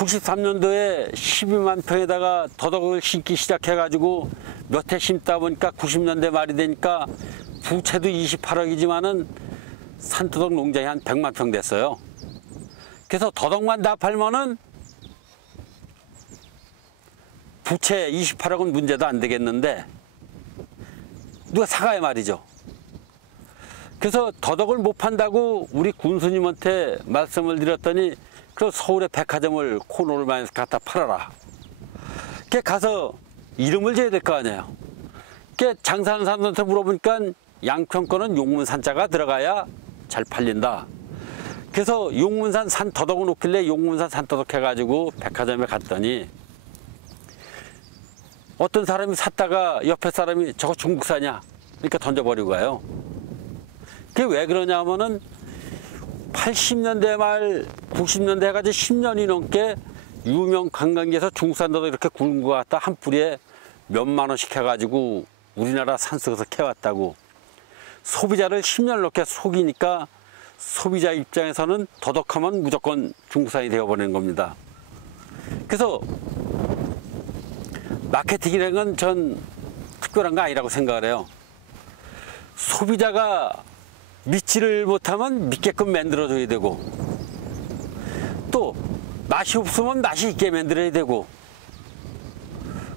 93년도에 12만 평에다가 더덕을 심기 시작해가지고 몇 해 심다 보니까 90년대 말이 되니까 부채도 28억이지만은 산더덕 농장이 한 100만 평 됐어요. 그래서 더덕만 다 팔면은 부채 28억은 문제도 안 되겠는데 누가 사가야 말이죠. 그래서 더덕을 못 판다고 우리 군수님한테 말씀을 드렸더니 그 서울의 백화점을 코너를 많이 갖다 팔아라. 걔 가서 이름을 지어야 될 거 아니에요. 걔 장사하는 사람한테 물어보니까 양평권은 용문산자가 들어가야 잘 팔린다. 그래서 용문산 산더덕을 놓길래 용문산 산더덕 해가지고 백화점에 갔더니 어떤 사람이 샀다가 옆에 사람이 저거 중국산이야. 그러니까 던져버리고 가요. 그게 왜 그러냐 하면은 80년대 말 90년대 해가지고 10년이 넘게 유명 관광지에서 중국산더덕 이렇게 굵은 거 갖다 한 뿌리에 몇만 원씩 해가지고 우리나라 산속에서 캐왔다고. 소비자를 10년 넘게 속이니까 소비자 입장에서는 더덕하면 무조건 중국산이 되어버리는 겁니다. 그래서 마케팅이라는 건 전 특별한 거 아니라고 생각을 해요. 소비자가 믿지를 못하면 믿게끔 만들어줘야 되고, 또 맛이 없으면 맛이 있게 만들어야 되고,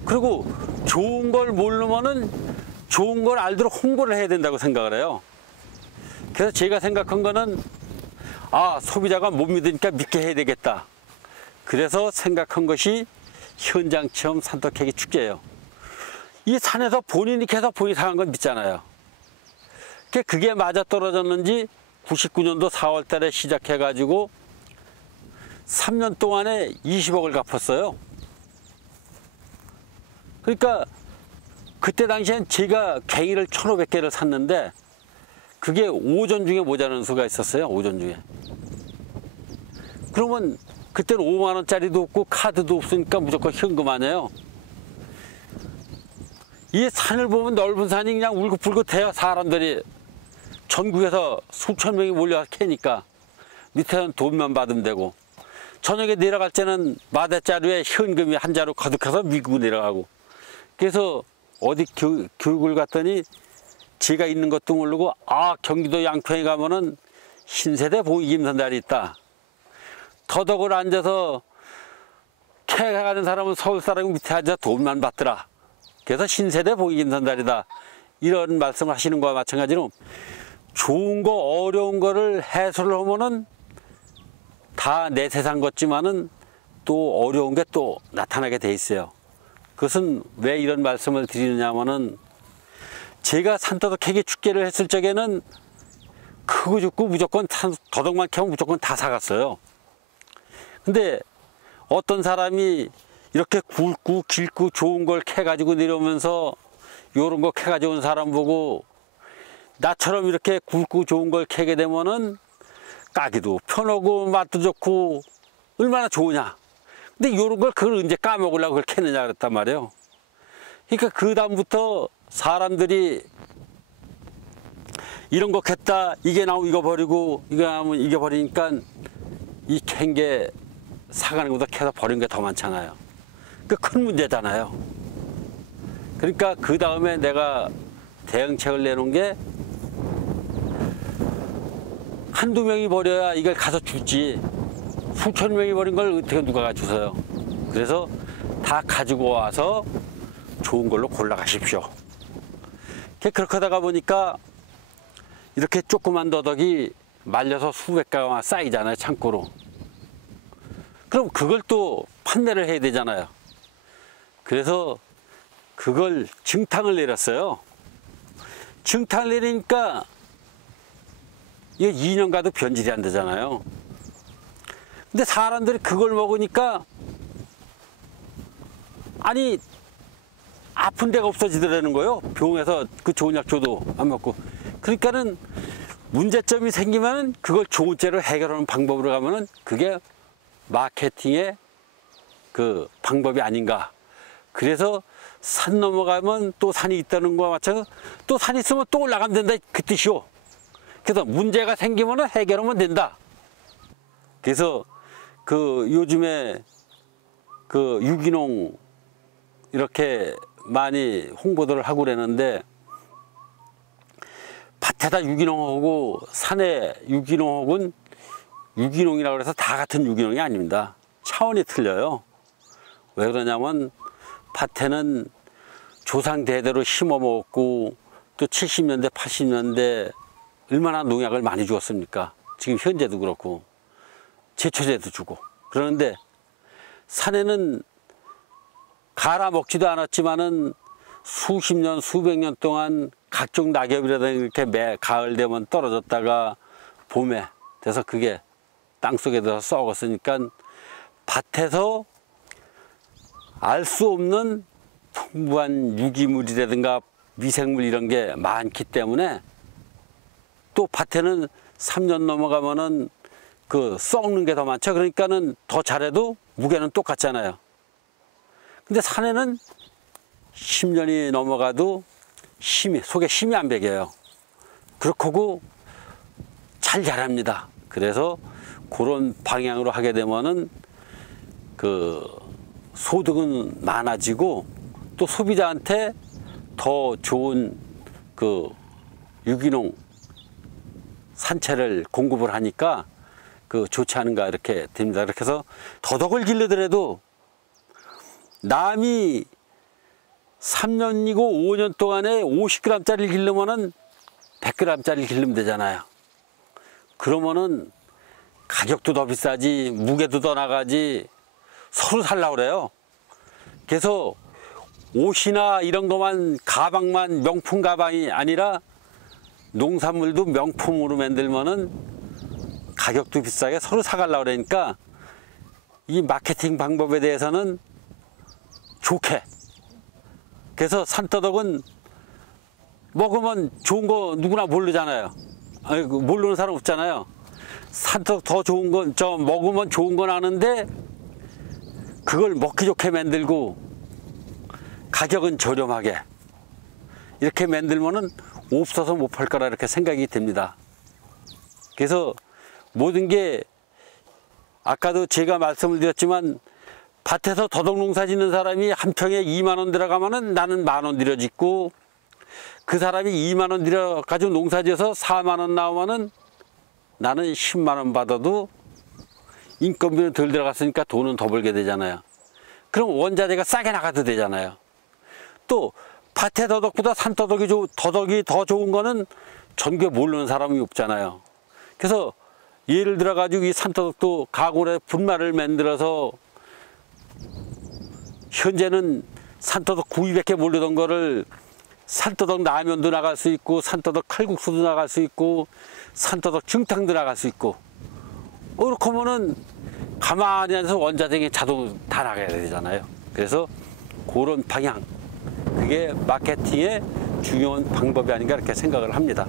그리고 좋은 걸 모르면은 좋은 걸 알도록 홍보를 해야 된다고 생각을 해요. 그래서 제가 생각한 거는 소비자가 못 믿으니까 믿게 해야 되겠다. 그래서 생각한 것이 현장 체험 산더덕 캐기 축제예요. 이 산에서 본인이 캐서 본인이 사는 건 믿잖아요. 그게 맞아떨어졌는지 99년도 4월 달에 시작해가지고 3년 동안에 20억을 갚았어요. 그러니까 그때 당시엔 제가 갱이를 1,500개를 샀는데 그게 오전 중에 모자라는 수가 있었어요. 오전 중에. 그러면 그때는 5만 원짜리도 없고 카드도 없으니까 무조건 현금 아니에요. 이 산을 보면 넓은 산이 그냥 울긋불긋해요. 사람들이 전국에서 수천 명이 몰려서 캐니까 밑에는 돈만 받으면 되고, 저녁에 내려갈 때는 마대자루에 현금이 한 자루 거듭해서 밀고 내려가고. 그래서 어디 교육을 갔더니 제가 있는 것도 모르고 경기도 양평에 가면은 신세대 보이김선달이 있다. 더덕을 앉아서 캐가는 사람은 서울 사람이 밑에 앉아 돈만 받더라. 그래서 신세대 보이김선달이다. 이런 말씀을 하시는 거와 마찬가지로 좋은 거 어려운 거를 해소를 하면은 다 내 세상 같지만은 또 어려운 게 또 나타나게 돼 있어요. 그것은 왜 이런 말씀을 드리느냐면은 제가 산더덕 캐기 축제를 했을 적에는 크고 죽고 무조건 더덕만 캐면 무조건 다 사갔어요. 근데 어떤 사람이 이렇게 굵고 길고 좋은 걸 캐가지고 내려오면서 요런 거 캐가지고 온 사람 보고 나처럼 이렇게 굵고 좋은 걸 캐게 되면은 까기도 편하고 맛도 좋고 얼마나 좋으냐. 근데 요런 걸 그걸 언제 까먹으려고 그걸 캐느냐 그랬단 말이에요. 그러니까 그 다음부터 사람들이 이런 거 캤다 이게 나오면 이거 버리고 이거 나오면 이거 버리니까 이 캔 게 사가는 것보다 캐서 버린 게 더 많잖아요. 그 큰 문제잖아요. 그러니까 그 다음에 내가 대응책을 내놓은 게 한두 명이 버려야 이걸 가서 주지 수천 명이 버린 걸 어떻게 누가 가주세요. 그래서 다 가지고 와서 좋은 걸로 골라가십시오. 그렇게 하다가 보니까 이렇게 조그만 더덕이 말려서 수백 가마 쌓이잖아요. 창고로. 그럼 그걸 또 판매를 해야 되잖아요. 그래서 그걸 증탕을 내렸어요. 증탕을 내리니까 이게 2년 가도 변질이 안 되잖아요. 근데 사람들이 그걸 먹으니까 아니 아픈 데가 없어지더라는 거예요. 병원에서 그 좋은 약 줘도 안 먹고. 그러니까는 문제점이 생기면은 그걸 좋은 채로 해결하는 방법으로 가면은 그게 마케팅의 그 방법이 아닌가. 그래서 산 넘어가면 또 산이 있다는 거와 마찬가지로 또 산이 있으면 또 올라가면 된다 그 뜻이요. 그래서 문제가 생기면은 해결하면 된다. 그래서 그 요즘에 그 유기농 이렇게 많이 홍보들을 하고 그러는데 밭에다 유기농하고 산에 유기농하고는 유기농이라고 해서 다 같은 유기농이 아닙니다. 차원이 틀려요. 왜 그러냐면 밭에는 조상 대대로 심어 먹었고 또 70년대 80년대 얼마나 농약을 많이 주었습니까? 지금 현재도 그렇고 제초제도 주고 그러는데 산에는 갈아 먹지도 않았지만은 수십 년 수백 년 동안 각종 낙엽이라든가 이렇게 매 가을 되면 떨어졌다가 봄에 돼서 그게 땅속에 들어서 썩었으니까 밭에서 알 수 없는 풍부한 유기물이라든가 미생물 이런 게 많기 때문에 또 밭에는 3년 넘어가면은 그 썩는 게 더 많죠. 그러니까는 더 잘해도 무게는 똑같잖아요. 근데 산에는 10년이 넘어가도 속에 힘이 안 배겨요. 그렇고 잘 자랍니다. 그래서 그런 방향으로 하게 되면은 그 소득은 많아지고 또 소비자한테 더 좋은 그 유기농 산채를 공급을 하니까 그 좋지 않은가 이렇게 됩니다. 이렇게 해서 더덕을 기르더라도 남이 3년이고 5년 동안에 50g짜리를 기르면은 100g짜리를 기르면 되잖아요. 그러면은 가격도 더 비싸지 무게도 더 나가지 서로 살라고 그래요. 그래서 옷이나 이런 것만 가방만 명품 가방이 아니라 농산물도 명품으로 만들면은 가격도 비싸게 서로 사가려고 그러니까 이 마케팅 방법에 대해서는 좋게. 그래서 산더덕은 먹으면 좋은 거 누구나 모르잖아요. 아니, 모르는 사람 없잖아요. 산더덕 더 좋은 건 먹으면 좋은 건 아는데 그걸 먹기 좋게 만들고 가격은 저렴하게 이렇게 만들면은 없어서 못 팔 거라 이렇게 생각이 듭니다. 그래서 모든 게 아까도 제가 말씀을 드렸지만 밭에서 더덕 농사 짓는 사람이 한 평에 2만 원 들어가면은 나는 1만 원 들여 짓고 그 사람이 2만 원 들여 가지고 농사 지어서 4만 원 나오면은 나는 10만 원 받아도 인건비는 덜 들어갔으니까 돈은 더 벌게 되잖아요. 그럼 원자재가 싸게 나가도 되잖아요. 또 밭에 더덕보다 산더덕이 더덕이 더 좋은 거는 전국에 모르는 사람이 없잖아요. 그래서 예를 들어 가지고 이 산더덕도 가골에 분말을 만들어서 현재는 산더덕 구이밖에 모르던 거를 산더덕 라면도 나갈 수 있고 산더덕 칼국수도 나갈 수 있고 산더덕 증탕도 나갈 수 있고 그렇게 하면은 가만히 앉아서 원자재가 자동 다 나가야 되잖아요. 그래서 그런 방향 그게 마케팅의 중요한 방법이 아닌가 이렇게 생각을 합니다.